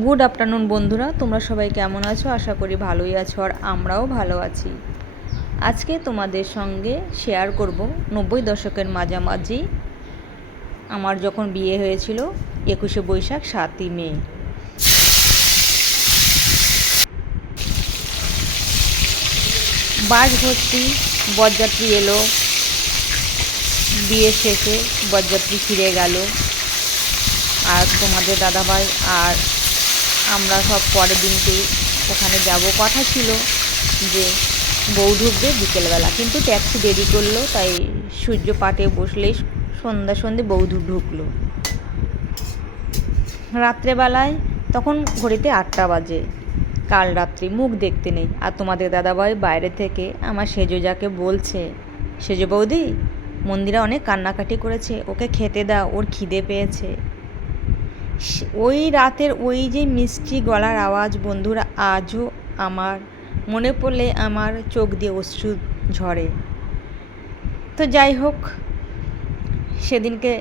Good afternoon বন্ধুরা, তোমরা সবাই কেমন আছো? আশা করি ভালোই আছো আর আমরাও ভালো আছি। আজকে তোমাদের সঙ্গে শেয়ার করব 90 দশকের মাঝামাঝি আমার যখন বিয়ে হয়েছিল 21শে বৈশাখ 7ই মে। বাস ভর্তি বরযাত্রী এলো, বিয়ে শেষে বরযাত্রী ফিরে গেল, আর তোমাদের দাদাভাই আর আমরা সব পরের দিনকেই ওখানে যাব। কথা ছিল যে বউ ঢুকবে বিকেলবেলা, কিন্তু ট্যাক্সি দেরি করলো, তাই সূর্য পাটে বসলেই সন্ধ্যে বউ ঢুকলো। রাত্রেবেলায় তখন ঘড়িতে 8টা বাজে, কাল রাত্রি, মুখ দেখতে নেই। আর তোমাদের দাদাভাই বাইরে থেকে আমার সেজোজাকে বলছে, সেজো বৌদি, মন্দিরা অনেক কান্নাকাটি করেছে, ওকে খেতে দাও, ওর খিদে পেয়েছে। ওই রাতের ওই যে মিষ্টি গলার আওয়াজ বন্ধুরা আজও আমার মনে পড়লে আমার চোখ দিয়ে অশ্রু ঝরে। তো যাই হোক, সেদিনকে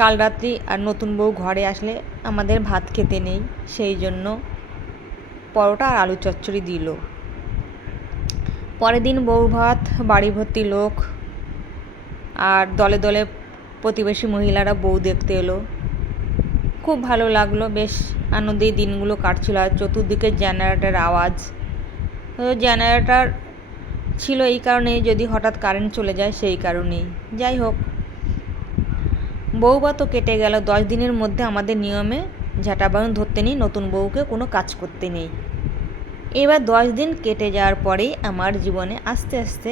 কাল রাত্রি আর নতুন বউ ঘরে আসলে আমাদের ভাত খেতে নেই, সেই জন্য পরোটা আর আলু চচ্চড়ি দিল। পরের দিন বউ ভাত, বাড়ি ভর্তি লোক, আর দলে দলে প্রতিবেশী মহিলারা বউ দেখতে এলো। খুব ভালো লাগলো, বেশ আনন্দের দিনগুলো কাটছিল। আর চতুর্দিকে জেনারেটর আওয়াজ, তো জেনারেটর ছিল এই কারণেই, যদি হঠাৎ কারেন্ট চলে যায় সেই কারণেই। যাই হোক, বউ তো কেটে গেল। 10 দিনের মধ্যে আমাদের নিয়মে ঝাঁটাবায়ন ধরতে নেই, নতুন বউকে কোনো কাজ করতে নেই। এবার 10 দিন কেটে যাওয়ার পরেই আমার জীবনে আস্তে আস্তে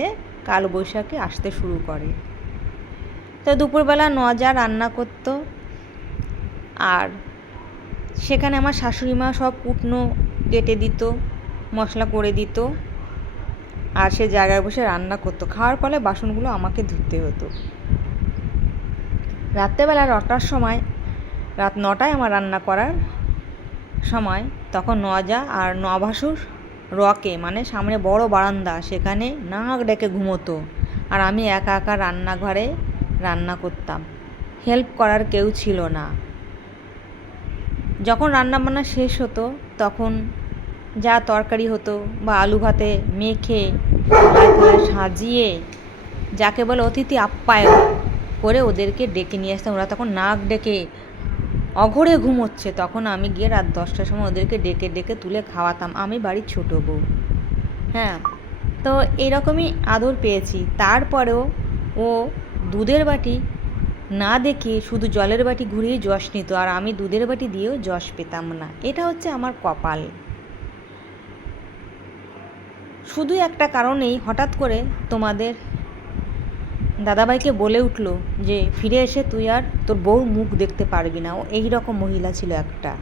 কালবৈশাখী আসতে শুরু করে। তো দুপুরবেলা নজা রান্না করতো, আর সেখানে আমার শাশুড়ি মা সব কুটনো কেটে দিত, মশলা করে দিত, আর সে জায়গায় বসে রান্না করতো। খাওয়ার ফলে বাসনগুলো আমাকে ধুতে হতো। রাত্রেবেলা 9টার সময়, রাত 9টায় আমার রান্না করার সময়, তখন নজা আর নভাসুর রকে, মানে সামনে বড় বারান্দা, সেখানে নাক ডেকে ঘুমোতো, আর আমি একা একা রান্নাঘরে রান্না করতাম। হেল্প করার কেউ ছিল না। যখন রান্নাবান্না শেষ হতো তখন যা তরকারি হতো বা আলু ভাতে মেখে সাজিয়ে, যাকে বলে অতিথি আপ্যায়ন করে, ওদেরকে ডেকে নিয়ে আসতাম। ওরা তখন নাক ডেকে অঘরে ঘুমোচ্ছে, তখন আমি গিয়ে রাত 10টার সময় ওদেরকে ডেকে ডেকে তুলে খাওয়াতাম। আমি বাড়ির ছোটো বউ, হ্যাঁ। তো এইরকমই আদর পেয়েছি। তারপরেও ও দুধের বাটি না দেখে শুধু জলের বাটি ঘুরিয়ে যশ নিত, আর আমি দুধের বাটি দিয়েও যশ পেতাম না। এটা হচ্ছে আমার কপাল। শুধু একটা কারণেই হঠাৎ করে তোমাদের দাদাভাইকে বলে উঠলো যে ফিরে এসে তুই আর তোর বউর মুখ দেখতে পারবি না। ও এই রকম মহিলা ছিল একটা।